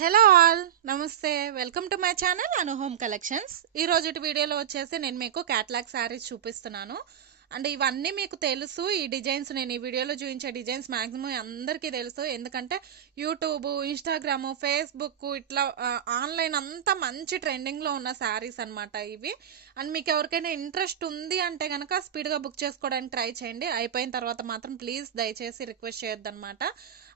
Hello all, నమస్తే. Welcome to my channel Anu home collections. ఈ రోజు వీడియోలో వచ్చేసి నేను మీకు క్యాట్లాగ్ శారీస్ చూపిస్తున్నాను. అండ్ ఇవన్నీ మీకు తెలుసు. ఈ డిజైన్స్ నేను ఈ వీడియోలో చూపించే డిజైన్స్ మ్యాక్సిమం అందరికీ తెలుసు. ఎందుకంటే యూట్యూబ్, ఇన్స్టాగ్రామ్, ఫేస్బుక్ ఇట్లా ఆన్లైన్ అంతా మంచి ట్రెండింగ్లో ఉన్న శారీస్ అనమాట ఇవి. అండ్ మీకు ఎవరికైనా ఇంట్రెస్ట్ ఉంది అంటే కనుక స్పీడ్గా బుక్ చేసుకోవడానికి ట్రై చేయండి. అయిపోయిన తర్వాత మాత్రం ప్లీజ్ దయచేసి రిక్వెస్ట్ చేయొద్దు అనమాట.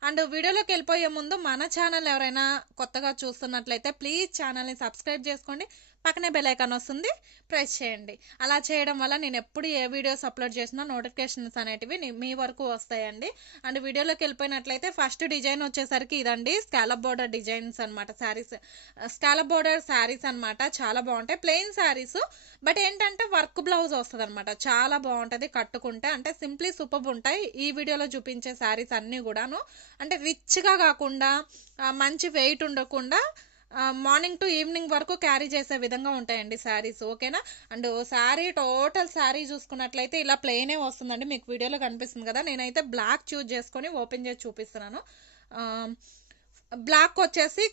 అండ్ వీడియోలోకి వెళ్ళిపోయే ముందు మన ఛానల్ ఎవరైనా కొత్తగా చూస్తున్నట్లయితే ప్లీజ్ ఛానల్ని సబ్స్క్రైబ్ చేసుకోండి. పక్కనే బెల్ ఐకాన్ వస్తుంది, ప్రెస్ చేయండి. అలా చేయడం వల్ల నేను ఎప్పుడు ఏ వీడియోస్ అప్లోడ్ చేసినా నోటిఫికేషన్స్ అనేటివి మీ వరకు వస్తాయండి. అండ్ వీడియోలోకి వెళ్ళిపోయినట్లయితే ఫస్ట్ డిజైన్ వచ్చేసరికి ఇదండి, స్కాలప్ బోర్డర్ డిజైన్స్ అనమాట. శారీస్ స్కాలప్ బోర్డర్ శారీస్ అనమాట. చాలా బాగుంటాయి. ప్లెయిన్ శారీస్, బట్ ఏంటంటే వర్క్ బ్లౌజ్ వస్తుంది అనమాట. చాలా బాగుంటుంది కట్టుకుంటే. అంటే సింప్లీ సూపర్ ఉంటాయి. ఈ వీడియోలో చూపించే శారీస్ అన్నీ కూడాను అంటే రిచ్గా కాకుండా, మంచి వెయిట్ ఉండకుండా, మార్నింగ్ టు ఈవినింగ్ వరకు క్యారీ చేసే విధంగా ఉంటాయండి శారీస్. ఓకేనా? అండ్ శారీ టోటల్ శారీ చూసుకున్నట్లయితే ఇలా ప్లెయినే వస్తుందండి. మీకు వీడియోలో కనిపిస్తుంది కదా. నేనైతే బ్లాక్ చూజ్ చేసుకొని ఓపెన్ చేసి చూపిస్తున్నాను. బ్లాక్ వచ్చేసి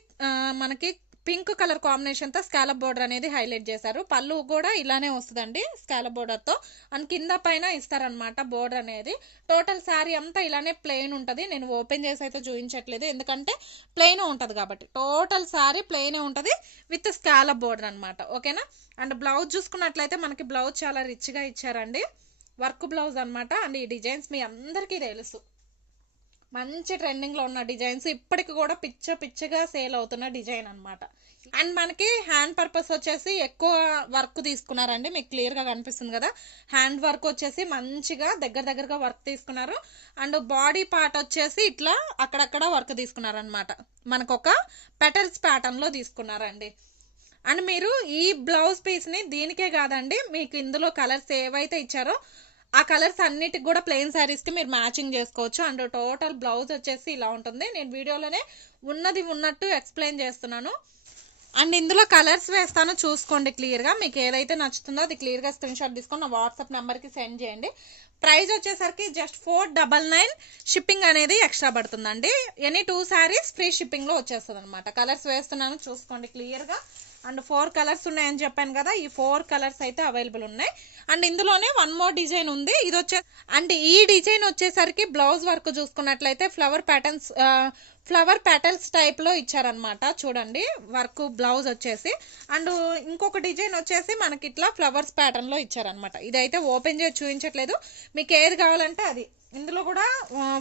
మనకి పింక్ కలర్ కాంబినేషన్తో స్కాలప్ బోర్డర్ అనేది హైలైట్ చేశారు. పళ్ళు కూడా ఇలానే వస్తుందండి స్కాలప్ బోర్డర్తో. అండ్ కింద పైన ఇస్తారనమాట బోర్డర్ అనేది. టోటల్ శారీ అంతా ఇలానే ప్లెయిన్ ఉంటుంది. నేను ఓపెన్ చేసి అయితే చూపించట్లేదు, ఎందుకంటే ప్లెయిన్ ఉంటుంది కాబట్టి. టోటల్ శారీ ప్లెయిన్ ఉంటుంది విత్ స్కాలప్ బోర్డర్ అనమాట. ఓకేనా? అండ్ బ్లౌజ్ చూసుకున్నట్లయితే మనకి బ్లౌజ్ చాలా రిచ్గా ఇచ్చారండి. వర్క్ బ్లౌజ్ అనమాట. అండ్ ఈ డిజైన్స్ మీ అందరికీ తెలుసు, మంచి ట్రెండింగ్లో ఉన్న డిజైన్స్, ఇప్పటికి కూడా పిచ్చగా సేల్ అవుతున్న డిజైన్ అనమాట. అండ్ మనకి హ్యాండ్ పర్పస్ వచ్చేసి ఎక్కువ వర్క్ తీసుకున్నారండి. మీకు క్లియర్గా కనిపిస్తుంది కదా. హ్యాండ్ వర్క్ వచ్చేసి మంచిగా దగ్గరగా వర్క్ తీసుకున్నారు. అండ్ బాడీ పార్ట్ వచ్చేసి ఇట్లా అక్కడక్కడ వర్క్ తీసుకున్నారనమాట. మనకు ఒక పెటల్స్ ప్యాటర్న్లో తీసుకున్నారండి. అండ్ మీరు ఈ బ్లౌజ్ పీస్ని దీనికే కాదండి, మీకు ఇందులో కలర్స్ ఏవైతే ఇచ్చారో ఆ కలర్స్ అన్నిటికి కూడా ప్లెయిన్ శారీస్కి మీరు మ్యాచింగ్ చేసుకోవచ్చు. అండ్ టోటల్ బ్లౌజ్ వచ్చేసి ఇలా ఉంటుంది. నేను వీడియోలోనే ఉన్నది ఉన్నట్టు ఎక్స్ప్లెయిన్ చేస్తున్నాను. అండ్ ఇందులో కలర్స్ వేస్తాను, చూసుకోండి క్లియర్గా. మీకు ఏదైతే నచ్చుతుందో అది క్లియర్గా స్క్రీన్ షాట్ తీసుకొని నా వాట్సాప్ నెంబర్కి సెండ్ చేయండి. ప్రైస్ వచ్చేసరికి జస్ట్ 499. షిప్పింగ్ అనేది ఎక్స్ట్రా పడుతుందండి. ఎనీ 2 శారీస్ ఫ్రీ షిప్పింగ్లో వచ్చేస్తుంది అనమాట. కలర్స్ వేస్తున్నాను, చూసుకోండి క్లియర్గా. అండ్ 4 కలర్స్ ఉన్నాయని చెప్పాను కదా. ఈ 4 కలర్స్ అయితే అవైలబుల్ ఉన్నాయి. అండ్ ఇందులోనే 1 మోర్ డిజైన్ ఉంది. ఇది వచ్చే అండ్ ఈ డిజైన్ వచ్చేసరికి బ్లౌజ్ వర్క్ చూసుకున్నట్లయితే ఫ్లవర్ ప్యాటల్స్ టైప్లో ఇచ్చారనమాట. చూడండి వర్క్ బ్లౌజ్ వచ్చేసి. అండ్ ఇంకొక డిజైన్ వచ్చేసి మనకి ఇట్లా ఫ్లవర్స్ ప్యాటర్న్లో ఇచ్చారనమాట. ఇదైతే ఓపెన్ చేసి చూపించట్లేదు. మీకు ఏది కావాలంటే అది. ఇందులో కూడా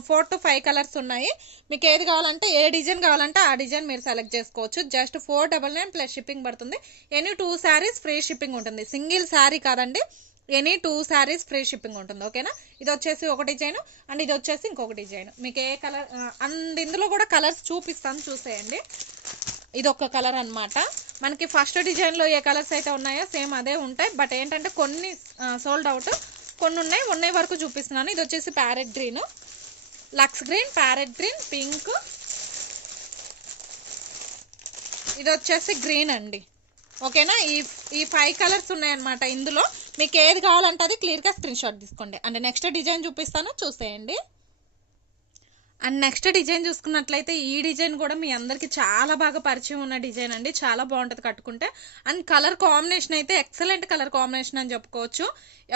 4 to 5 కలర్స్ ఉన్నాయి. మీకు ఏది కావాలంటే, ఏ డిజైన్ కావాలంటే ఆ డిజైన్ మీరు సెలెక్ట్ చేసుకోవచ్చు. జస్ట్ 499 ప్లస్ షిప్పింగ్ పడుతుంది. ఎనీ 2 శారీస్ ఫ్రీ షిప్పింగ్ ఉంటుంది. సింగిల్ శారీ కాదండి, ఎనీ 2 శారీస్ ఫ్రీ షిప్పింగ్ ఉంటుంది. ఓకేనా? ఇది వచ్చేసి ఒక డిజైన్ అండ్ ఇది వచ్చేసి ఇంకొక డిజైన్. మీకు ఏ కలర్ అండ్ ఇందులో కూడా కలర్స్ చూపిస్తాను, చూసేయండి. ఇది ఒక కలర్ అనమాట. మనకి ఫస్ట్ డిజైన్లో ఏ కలర్స్ అయితే ఉన్నాయో సేమ్ అదే ఉంటాయి. బట్ ఏంటంటే కొన్ని సోల్డ్ అవుట్, కొన్ని ఉన్నాయి వరకు చూపిస్తున్నాను. ఇది వచ్చేసి ప్యారెట్ గ్రీన్, లక్స్ గ్రీన్, ప్యారెట్ గ్రీన్, పింక్, ఇది వచ్చేసి గ్రీన్ అండి. ఓకేనా? ఈ 5 కలర్స్ ఉన్నాయన్నమాట. ఇందులో మీకు ఏది కావాలంటే అది క్లియర్గా స్క్రీన్ షాట్ తీసుకోండి. అండ్ నెక్స్ట్ డిజైన్ చూపిస్తాను, చూసేయండి. అండ్ నెక్స్ట్ డిజైన్ చూసుకున్నట్లయితే ఈ డిజైన్ కూడా మీ అందరికీ చాలా బాగా పరిచయం ఉన్న డిజైన్ అండి. చాలా బాగుంటుంది కట్టుకుంటే. అండ్ కలర్ కాంబినేషన్ అయితే ఎక్సలెంట్ కలర్ కాంబినేషన్ అని చెప్పుకోవచ్చు.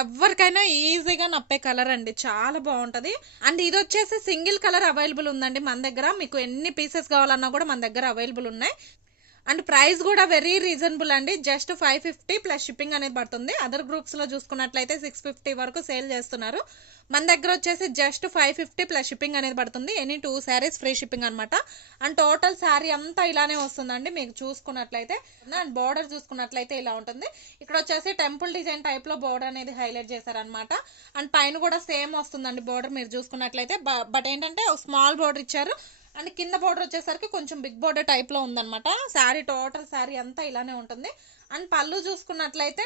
ఎవరికైనా ఈజీగా నప్పే కలర్ అండి. చాలా బాగుంటుంది. అండ్ ఇది వచ్చేసి సింగిల్ కలర్ అవైలబుల్ ఉందండి మన దగ్గర. మీకు ఎన్ని పీసెస్ కావాలన్నా కూడా మన దగ్గర అవైలబుల్ ఉన్నాయి. అండ్ ప్రైస్ కూడా వెరీ రీజనబుల్ అండి. జస్ట్ 550 ప్లస్ షిప్పింగ్ అనేది పడుతుంది. అదర్ గ్రూప్స్లో చూసుకున్నట్లయితే 650 వరకు సేల్ చేస్తున్నారు. మన దగ్గర వచ్చేసి జస్ట్ 550 ప్లస్ షిప్పింగ్ అనేది పడుతుంది. ఎనీ 2 శారీస్ ఫ్రీ షిప్పింగ్ అనమాట. అండ్ టోటల్ శారీ అంతా ఇలానే వస్తుందండి. మీకు చూసుకున్నట్లయితే అండ్ బోర్డర్ చూసుకున్నట్లయితే ఇలా ఉంటుంది. ఇక్కడ వచ్చేసి టెంపుల్ డిజైన్ టైప్లో బోర్డర్ అనేది హైలైట్ చేశారనమాట. అండ్ పైన కూడా సేమ్ వస్తుందండి బోర్డర్ మీరు చూసుకున్నట్లయితే. బట్ ఏంటంటే స్మాల్ బోర్డర్ ఇచ్చారు. అండ్ కింద బోర్డర్ వచ్చేసరికి కొంచెం బిగ్ బోర్డర్ టైప్లో ఉందన్నమాట. శారీ టోటల్ శారీ అంతా ఇలానే ఉంటుంది. అండ్ పళ్ళు చూసుకున్నట్లయితే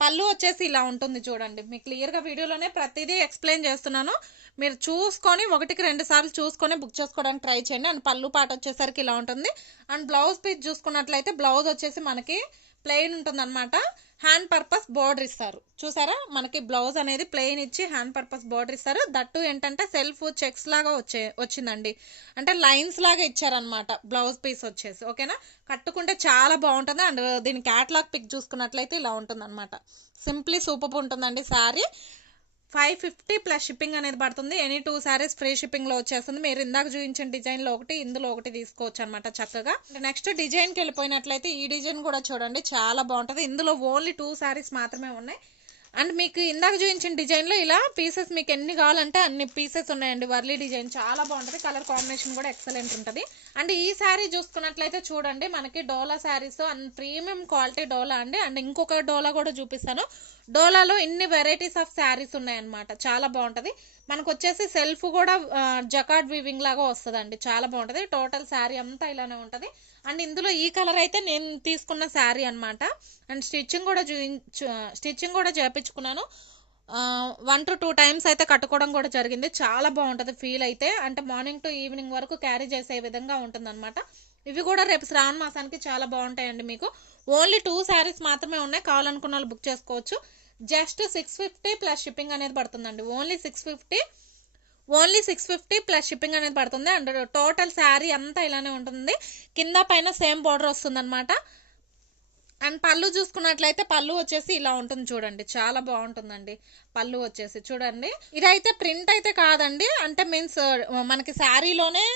పళ్ళు వచ్చేసి ఇలా ఉంటుంది. చూడండి, మీకు క్లియర్గా వీడియోలోనే ప్రతిదీ ఎక్స్ప్లెయిన్ చేస్తున్నాను. మీరు చూసుకొని 1కి 2 సార్లు చూసుకొని బుక్ చేసుకోవడానికి ట్రై చేయండి. అండ్ పళ్ళు పాట వచ్చేసరికి ఇలా ఉంటుంది. అండ్ బ్లౌజ్ పీస్ చూసుకున్నట్లయితే బ్లౌజ్ వచ్చేసి మనకి ప్లెయిన్ ఉంటుంది అనమాట. హ్యాండ్ పర్పస్ బోర్డర్ ఇస్తారు. చూసారా, మనకి బ్లౌజ్ అనేది ప్లెయిన్ ఇచ్చి హ్యాండ్ పర్పస్ బోర్డర్ ఇస్తారు. దట్టు ఏంటంటే సెల్ఫ్ చెక్స్ లాగా వచ్చిందండి, అంటే లైన్స్ లాగా ఇచ్చారనమాట బ్లౌజ్ పీస్ వచ్చేసి. ఓకేనా, కట్టుకుంటే చాలా బాగుంటుంది. అండ్ దీని క్యాటలాగ్ పిక్ చూసుకున్నట్లయితే ఇలా ఉంటుంది అనమాట. సింప్లీ సూపర్ ఉంటుందండి శారీ. 550 ప్లస్ షిప్పింగ్ అనేది పడుతుంది. ఎనీ 2 శారీస్ ఫ్రీ షిప్పింగ్లో వచ్చేస్తుంది. మీరు ఇందాక చూపించిన డిజైన్లో ఒకటి, ఇందులో ఒకటి తీసుకోవచ్చు అనమాట చక్కగా. నెక్స్ట్ డిజైన్కి వెళ్ళిపోయినట్లయితే ఈ డిజైన్ కూడా చూడండి, చాలా బాగుంటుంది. ఇందులో ఓన్లీ 2 శారీస్ మాత్రమే ఉన్నాయి. అండ్ మీకు ఇందాక చూపించిన డిజైన్లో ఇలా పీసెస్ మీకు ఎన్ని కావాలంటే అన్ని పీసెస్ ఉన్నాయండి. వర్లీ డిజైన్ చాలా బాగుంటుంది, కలర్ కాంబినేషన్ కూడా ఎక్సలెంట్ ఉంటుంది. అండ్ ఈ శారీ చూసుకున్నట్లయితే చూడండి, మనకి డోలా శారీస్ అండ్ ప్రీమియం క్వాలిటీ డోలా అండి. అండ్ ఇంకొక డోలా కూడా చూపిస్తాను. డోలాలో ఇన్ని వెరైటీస్ ఆఫ్ శారీస్ ఉన్నాయన్నమాట, చాలా బాగుంటుంది. మనకు వచ్చేసి సెల్ఫ్ కూడా జకార్డ్ వీవింగ్ లాగా వస్తుందండి, చాలా బాగుంటుంది. టోటల్ శారీ అంతా ఇలానే ఉంటుంది. అండ్ ఇందులో ఈ కలర్ అయితే నేను తీసుకున్న శారీ అనమాట. అండ్ స్టిచ్చింగ్ కూడా చేయించుకున్నాను. 1 to 2 టైమ్స్ అయితే కట్టుకోవడం కూడా జరిగింది. చాలా బాగుంటుంది ఫీల్ అయితే, అంటే మార్నింగ్ టు ఈవినింగ్ వరకు క్యారీ చేసే విధంగా ఉంటుంది అనమాట. ఇవి కూడా రేపు శ్రావణ మాసానికి చాలా బాగుంటాయండి. మీకు ఓన్లీ 2 శారీస్ మాత్రమే ఉన్నాయి, కావాలనుకున్న వాళ్ళు బుక్ చేసుకోవచ్చు. జస్ట్ 650 ప్లస్ షిప్పింగ్ అనేది పడుతుందండి. ఓన్లీ 650 ప్లస్ షిప్పింగ్ అనేది పడుతుంది. అండ్ టోటల్ శారీ అంతా ఇలానే ఉంటుంది, కింద పైన సేమ్ బార్డర్ వస్తుంది అనమాట. అండ్ పళ్ళు చూసుకున్నట్లయితే పళ్ళు వచ్చేసి ఇలా ఉంటుంది చూడండి, చాలా బాగుంటుందండి. పళ్ళు వచ్చేసి చూడండి, ఇదైతే ప్రింట్ అయితే కాదండి, అంటే మీన్స్ మనకి శారీలోనే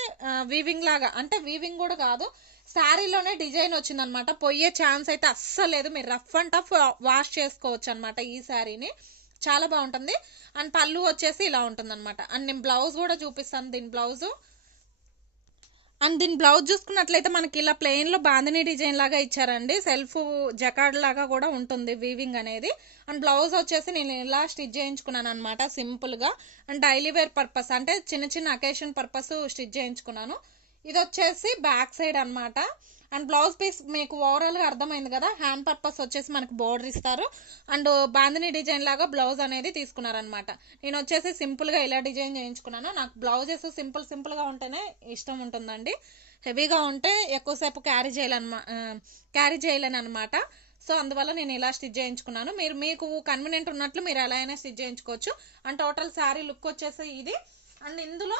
వీవింగ్ లాగా, అంటే వీవింగ్ కూడా కాదు, శారీలోనే డిజైన్ వచ్చిందనమాట. పోయే ఛాన్స్ అయితే అస్సలు లేదు. మీరు రఫ్ అండ్ టఫ్ వాష్ చేసుకోవచ్చు అనమాట ఈ శారీని, చాలా బాగుంటుంది. అండ్ పళ్ళు వచ్చేసి ఇలా ఉంటుంది అనమాట. అండ్ నేను బ్లౌజ్ కూడా చూపిస్తాను, దీని బ్లౌజు. అండ్ దీని బ్లౌజ్ చూసుకున్నట్లయితే మనకి ఇలా ప్లెయిన్లో బాందినీ డిజైన్ లాగా ఇచ్చారండి, సెల్ఫ్ జకార్డ్ లాగా కూడా ఉంటుంది వీవింగ్ అనేది. అండ్ బ్లౌజ్ వచ్చేసి నేను ఇలా స్టిచ్ చేయించుకున్నాను అనమాట సింపుల్గా. అండ్ డైలీ వేర్ పర్పస్, అంటే చిన్న చిన్న అకేషన్ పర్పస్ స్టిచ్ చేయించుకున్నాను. ఇది వచ్చేసి బ్యాక్ సైడ్ అనమాట. అండ్ బ్లౌజ్ పీస్ మీకు ఓవరాల్గా అర్థమైంది కదా. హ్యాండ్ పర్పస్ వచ్చేసి మనకి బోర్డర్ ఇస్తారు. అండ్ బాందినీ డిజైన్ లాగా బ్లౌజ్ అనేది తీసుకున్నారనమాట. నేను వచ్చేసి సింపుల్గా ఇలా డిజైన్ చేయించుకున్నాను. నాకు బ్లౌజెస్ సింపుల్గా ఉంటేనే ఇష్టం ఉంటుందండి, హెవీగా ఉంటే ఎక్కువసేపు క్యారీ చేయలేను అనమాట. సో అందువల్ల నేను ఇలా స్టిచ్ చేయించుకున్నాను. మీకు కన్వీనియంట్ ఉన్నట్లు మీరు ఎలా అయినా స్టిచ్ చేయించుకోవచ్చు. అండ్ టోటల్ శారీ లుక్ వచ్చేసి ఇది. అండ్ ఇందులో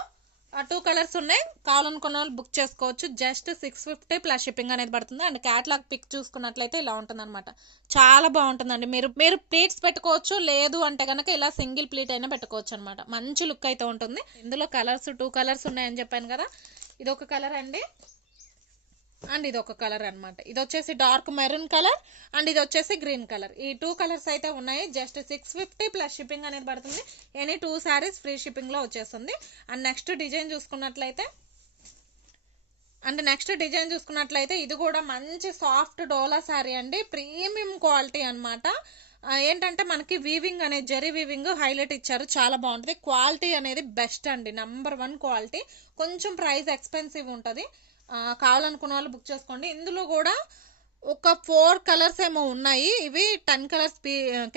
2 కలర్స్ ఉన్నాయి, కావాలనుకున్న వాళ్ళు బుక్ చేసుకోవచ్చు. జస్ట్ 650 ప్లస్ షిప్పింగ్ అనేది పడుతుంది. అండ్ క్యాటలాగ్ పిక్ చూసుకున్నట్లయితే ఇలా ఉంటుంది అనమాట, చాలా బాగుంటుందండి. మీరు ప్లీట్స్ పెట్టుకోవచ్చు, లేదు అంటే కనుక ఇలా సింగిల్ ప్లీట్ అయినా పెట్టుకోవచ్చు అనమాట. మంచి లుక్ అయితే ఉంటుంది. ఇందులో కలర్స్ 2 కలర్స్ ఉన్నాయని చెప్పాను కదా. ఇది ఒక కలర్ అండి, అండ్ ఇది ఒక కలర్ అనమాట. ఇది వచ్చేసి డార్క్ మెరూన్ కలర్, అండ్ ఇది వచ్చేసి గ్రీన్ కలర్. ఈ 2 కలర్స్ అయితే ఉన్నాయి. జస్ట్ 650 ప్లస్ షిప్పింగ్ అనేది పడుతుంది. ఎనీ 2 శారీస్ ఫ్రీ షిప్పింగ్లో వచ్చేస్తుంది. అండ్ నెక్స్ట్ డిజైన్ చూసుకున్నట్లయితే ఇది కూడా మంచి సాఫ్ట్ డోలా శారీ అండి, ప్రీమియం క్వాలిటీ అనమాట. ఏంటంటే మనకి వీవింగ్ అనేది జరీ వీవింగ్ హైలైట్ ఇచ్చారు, చాలా బాగుంటుంది. క్వాలిటీ అనేది బెస్ట్ అండి, నంబర్ 1 క్వాలిటీ. కొంచెం ప్రైస్ ఎక్స్పెన్సివ్ ఉంటుంది, కావాలనుకున్న వాళ్ళు బుక్ చేసుకోండి. ఇందులో కూడా ఒక 4 కలర్స్ ఏమో ఉన్నాయి. ఇవి 10 కలర్స్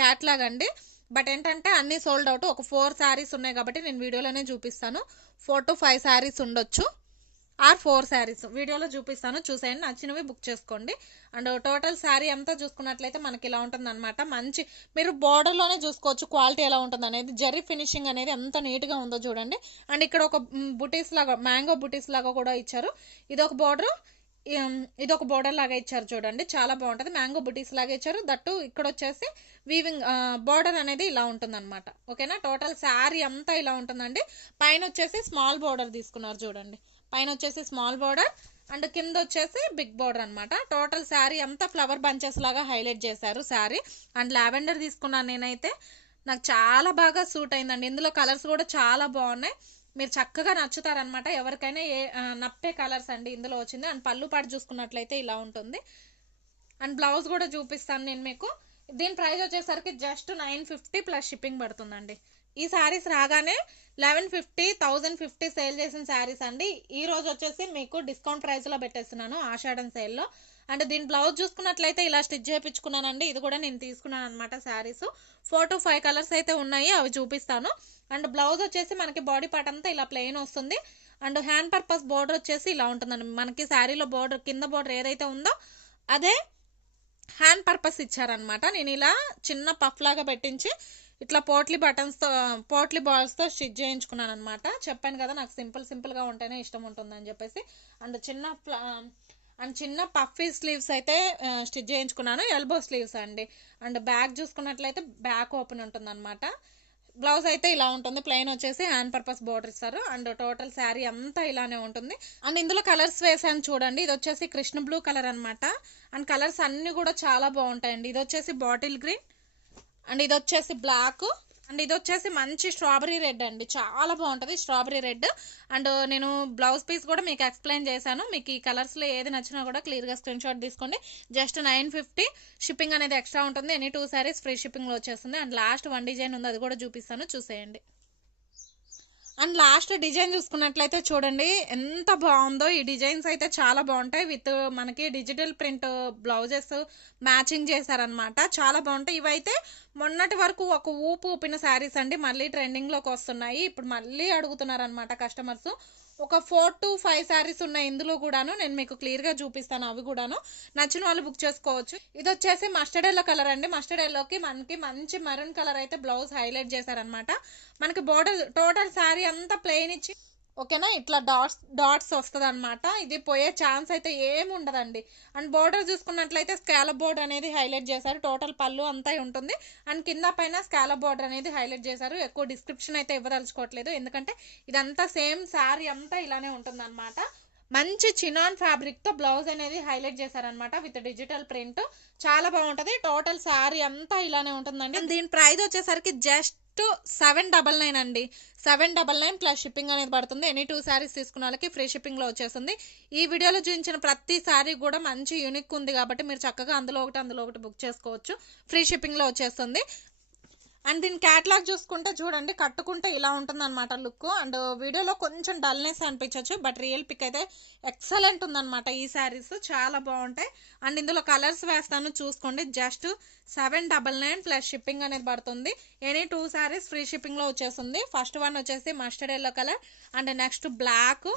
క్యాట్లాగ్ అండి. బట్ ఏంటంటే అన్నీ సోల్డ్ అవుట్. ఒక 4 శారీస్ ఉన్నాయి కాబట్టి నేను వీడియోలోనే చూపిస్తాను. 4 to 5 శారీస్ ఉండొచ్చు, ఆర్ 4 శారీస్ వీడియోలో చూపిస్తాను, చూసేయండి, నచ్చినవి బుక్ చేసుకోండి. అండ్ టోటల్ శారీ అంతా చూసుకున్నట్లయితే మనకి ఇలా ఉంటుంది అనమాట. మంచి మీరు బోర్డర్లోనే చూసుకోవచ్చు క్వాలిటీ ఎలా ఉంటుంది అనేది. జరీ ఫినిషింగ్ అనేది ఎంత నీట్గా ఉందో చూడండి. అండ్ ఇక్కడ ఒక బుటీస్ లాగా, మ్యాంగో బుటీస్ లాగా కూడా ఇచ్చారు. ఇదొక బోర్డర్ లాగా ఇచ్చారు చూడండి, చాలా బాగుంటుంది. మ్యాంగో బుటీస్ లాగా ఇచ్చారు. దట్టు ఇక్కడ వచ్చేసి వీవింగ్ బోర్డర్ అనేది ఇలా ఉంటుంది అనమాట. ఓకేనా, టోటల్ శారీ అంతా ఇలా ఉంటుందండి. పైన వచ్చేసి స్మాల్ బోర్డర్ తీసుకున్నారు చూడండి, పైన వచ్చేసి స్మాల్ బోర్డర్ అండ్ కింద వచ్చేసి బిగ్ బోర్డర్ అనమాట. టోటల్ శారీ అంతా ఫ్లవర్ బంచెస్ లాగా హైలైట్ చేశారు శారీ. అండ్ లావెండర్ తీసుకున్నాను నేనైతే, నాకు చాలా బాగా సూట్ అయిందండి. ఇందులో కలర్స్ కూడా చాలా బాగున్నాయి, మీరు చక్కగా నచ్చుతారనమాట. ఎవరికైనా నప్పే కలర్స్ అండి ఇందులో వచ్చింది. అండ్ పళ్ళు పాటు చూసుకున్నట్లయితే ఇలా ఉంటుంది. అండ్ బ్లౌజ్ కూడా చూపిస్తాను నేను మీకు. దీని ప్రైస్ వచ్చేసరికి జస్ట్ 950 ప్లస్ షిప్పింగ్ పడుతుందండి. ఈ శారీస్ రాగానే 1150, 1050 సేల్ చేసిన శారీస్ అండి. ఈ రోజు వచ్చేసి మీకు డిస్కౌంట్ ప్రైస్లో పెట్టేస్తున్నాను ఆషాఢం సేల్లో. అండ్ దీని బ్లౌజ్ చూసుకున్నట్లయితే ఇలా స్టిచ్ చేయించుకున్నానండి. ఇది కూడా నేను తీసుకున్నాను అనమాట. శారీస్ 4 to 5 కలర్స్ అయితే ఉన్నాయి, అవి చూపిస్తాను. అండ్ బ్లౌజ్ వచ్చేసి మనకి బాడీ పార్ట్ అంతా ఇలా ప్లెయిన్ వస్తుంది. అండ్ హ్యాండ్ పర్పస్ బోర్డర్ వచ్చేసి ఇలా ఉంటుందండి. మనకి శారీలో బోర్డర్, కింద బోర్డర్ ఏదైతే ఉందో అదే హ్యాండ్ పర్పస్ ఇచ్చారనమాట. నేను ఇలా చిన్న పఫ్ లాగా పెట్టించి ఇట్లా పోట్లీ బటన్స్తో పోట్లీ బాల్స్తో స్టిచ్ చేయించుకున్నాను అనమాట. చెప్పాను కదా నాకు సింపుల్గా ఉంటేనే ఇష్టం ఉంటుందని చెప్పేసి. అండ్ చిన్న పఫీ స్లీవ్స్ అయితే స్టిచ్ చేయించుకున్నాను, ఎల్బో స్లీవ్స్ అండి. అండ్ బ్యాక్ చూసుకున్నట్లయితే బ్యాక్ ఓపెన్ ఉంటుంది అనమాట. బ్లౌజ్ అయితే ఇలా ఉంటుంది, ప్లెయిన్ వచ్చేసి హ్యాండ్ పర్పస్ బోర్డర్ ఇస్తారు. అండ్ టోటల్ శారీ అంతా ఇలానే ఉంటుంది. అండ్ ఇందులో కలర్స్ వేసాను చూడండి. ఇది వచ్చేసి కృష్ణ బ్లూ కలర్ అనమాట. అండ్ కలర్స్ అన్ని కూడా చాలా బాగుంటాయండి. ఇది వచ్చేసి బాటిల్ గ్రీన్, అండ్ ఇది వచ్చేసి బ్లాక్, అండ్ ఇది వచ్చేసి మంచి స్ట్రాబెరీ రెడ్ అండి. చాలా బాగుంటుంది స్ట్రాబెరీ రెడ్. అండ్ నేను బ్లౌజ్ పీస్ కూడా మీకు ఎక్స్ప్లెయిన్ చేశాను. మీకు ఈ కలర్స్లో ఏది నచ్చినా కూడా క్లియర్గా స్క్రీన్ షాట్ తీసుకోండి. జస్ట్ 950 షిప్పింగ్ అనేది ఎక్స్ట్రా ఉంటుంది. ఎనీ 2 సారీస్ ఫ్రీ షిప్పింగ్లో వచ్చేస్తుంది. అండ్ లాస్ట్ 1 డిజైన్ ఉంది, అది కూడా చూపిస్తాను, చూసేయండి. అండ్ లాస్ట్ డిజైన్ చూసుకున్నట్లయితే చూడండి ఎంత బాగుందో. ఈ డిజైన్స్ అయితే చాలా బాగుంటాయి. విత్ మనకి డిజిటల్ ప్రింట్ బ్లౌజెస్ మ్యాచింగ్ చేశారనమాట. చాలా బాగుంటాయి. ఇవైతే మొన్నటి వరకు ఒక ఊపిన శారీస్ అండి, మళ్ళీ ట్రెండింగ్లోకి వస్తున్నాయి. ఇప్పుడు మళ్ళీ అడుగుతున్నారు అనమాట కస్టమర్స్. ఒక 4 to 5 శారీస్ ఉన్నాయి ఇందులో కూడాను. నేను మీకు క్లియర్గా చూపిస్తాను, అవి కూడాను నచ్చిన వాళ్ళు బుక్ చేసుకోవచ్చు. ఇది వచ్చేసి మస్టర్డ్ ఎల్లో కలర్ అండి. మస్టర్డ్ ఎల్లోకి మనకి మంచి మెరూన్ కలర్ అయితే బ్లౌజ్ హైలైట్ చేశారనమాట. మనకి బోర్డర్ టోటల్ శారీ అంతా ప్లెయిన్ ఇచ్చి ఓకేనా ఇట్లా డాట్స్ వస్తుంది అనమాట. ఇది పోయే ఛాన్స్ అయితే ఏమి ఉండదండి. అండ్ బోర్డర్ చూసుకున్నట్లయితే స్కాలప్ బోర్డర్ అనేది హైలైట్ చేశారు. టోటల్ పళ్ళు అంతా ఉంటుంది. అండ్ కింద పైన స్కాలప్ బోర్డర్ అనేది హైలైట్ చేశారు. ఎక్కువ డిస్క్రిప్షన్ అయితే ఇవ్వదలుచుకోవట్లేదు, ఎందుకంటే ఇదంతా సేమ్ శారీ అంతా ఇలానే ఉంటుంది అనమాట. మంచి చినాన్ ఫ్యాబ్రిక్ తో బ్లౌజ్ అనేది హైలైట్ చేశారనమాట విత్ డిజిటల్ ప్రింట్. చాలా బాగుంటది. టోటల్ శారీ అంతా ఇలానే ఉంటుందండి. దీని ప్రైస్ వచ్చేసరికి జస్ట్ 799 అండి. 799 ప్లస్ షిప్పింగ్ అనేది పడుతుంది. ఎనీ 2 శారీస్ తీసుకున్న వాళ్ళకి ఫ్రీ షిప్పింగ్ లో వచ్చేస్తుంది. ఈ వీడియోలో చూపించిన ప్రతి శారీ కూడా మంచి యూనిక్ ఉంది కాబట్టి మీరు చక్కగా అందులో ఒకటి బుక్ చేసుకోవచ్చు. ఫ్రీ షిప్పింగ్ లో వచ్చేస్తుంది. అండ్ దీని క్యాటలాగ్ చూసుకుంటే చూడండి, కట్టుకుంటే ఇలా ఉంటుంది అనమాట లుక్. అండ్ వీడియోలో కొంచెం డల్నెస్ అనిపించవచ్చు, బట్ రియల్ పిక్ అయితే ఎక్సలెంట్ ఉందన్నమాట. ఈ శారీస్ చాలా బాగుంటాయి. అండ్ ఇందులో కలర్స్ వేస్తాను చూసుకోండి. జస్ట్ 799 ప్లస్ షిప్పింగ్ అనేది పడుతుంది. ఎనీ 2 శారీస్ ఫ్రీ షిప్పింగ్లో వచ్చేస్తుంది. ఫస్ట్ వన్ వచ్చేసి mustard yellow colour, and next black,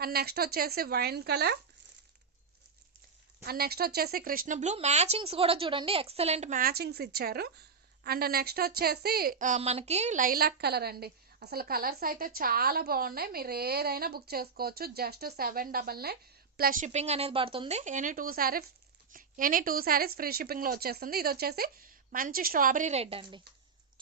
and next వచ్చేసి వైన్ కలర్, అండ్ నెక్స్ట్ వచ్చేసి కృష్ణ బ్లూ. మ్యాచింగ్స్ కూడా చూడండి ఎక్సలెంట్ మ్యాచింగ్స్ ఇచ్చారు. అండ్ నెక్స్ట్ వచ్చేసి మనకి లైలాక్ కలర్ అండి. అసలు కలర్స్ అయితే చాలా బాగున్నాయి. మీరు ఏదైనా బుక్ చేసుకోవచ్చు. జస్ట్ 799 ప్లస్ షిప్పింగ్ అనేది పడుతుంది. ఎనీ 2 శారీస్ ఫ్రీ షిప్పింగ్లో వచ్చేస్తుంది. ఇది వచ్చేసి మంచి స్ట్రాబెరీ రెడ్ అండి.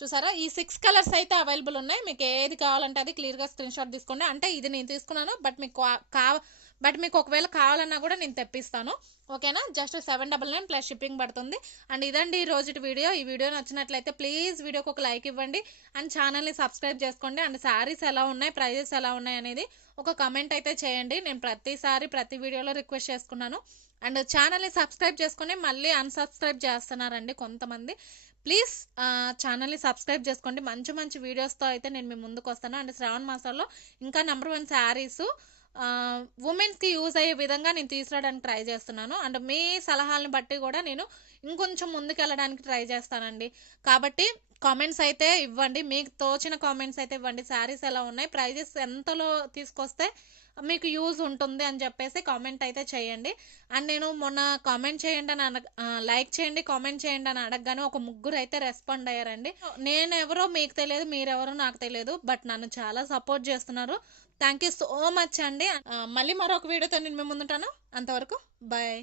చూసారా, ఈ 6 కలర్స్ అయితే అవైలబుల్ ఉన్నాయి. మీకు ఏది కావాలంటే అది క్లియర్గా స్క్రీన్ షాట్ తీసుకోండి. అంటే ఇది నేను తీసుకున్నాను, బట్ మీకు ఒకవేళ కావాలన్నా కూడా నేను తెప్పిస్తాను. ఓకేనా, జస్ట్ 799 ప్లస్ షిప్పింగ్ పడుతుంది. అండ్ ఇదండి ఈ రోజు వీడియో. ఈ వీడియో నచ్చినట్లయితే ప్లీజ్ వీడియోకి ఒక లైక్ ఇవ్వండి అండ్ ఛానల్ని సబ్స్క్రైబ్ చేసుకోండి. అండ్ శారీస్ ఎలా ఉన్నాయి, ప్రైజెస్ ఎలా ఉన్నాయి అనేది ఒక కమెంట్ అయితే చేయండి. నేను ప్రతి వీడియోలో రిక్వెస్ట్ చేసుకున్నాను. అండ్ ఛానల్ని సబ్స్క్రైబ్ చేసుకొని మళ్ళీ అన్సబ్స్క్రైబ్ చేస్తున్నారండి కొంతమంది. ప్లీజ్ ఛానల్ని సబ్స్క్రైబ్ చేసుకోండి. మంచి వీడియోస్తో అయితే నేను మీ ముందుకు వస్తాను. అండ్ శ్రావణ మాసంలో ఇంకా నెంబర్ 1 శారీస్ ఉమెన్స్కి యూజ్ అయ్యే విధంగా నేను తీసుకురావడానికి ట్రై చేస్తున్నాను. అండ్ మీ సలహాలను బట్టి కూడా నేను ఇంకొంచెం ముందుకెళ్ళడానికి ట్రై చేస్తానండి. కాబట్టి కామెంట్స్ అయితే ఇవ్వండి, మీకు తోచిన కామెంట్స్ అయితే ఇవ్వండి. శారీస్ ఎలా ఉన్నాయి, ప్రైజెస్ ఎంతలో తీసుకొస్తే మీకు యూజ్ ఉంటుంది అని చెప్పేసి కామెంట్ అయితే చేయండి. అండ్ నేను మొన్న కామెంట్ చేయండి అని లైక్ చేయండి, కామెంట్ చేయండి అని అడగగానే ఒక 3 అయితే రెస్పాండ్ అయ్యారండి. నేను ఎవరో మీకు తెలియదు, మీరెవరో నాకు తెలియదు, బట్ నన్ను చాలా సపోర్ట్ చేస్తున్నారు. థ్యాంక్ యూ సో మచ్ అండి. మళ్ళీ మరొక వీడియోతో నేను మీ ముందుంటాను. అంతవరకు బాయ్.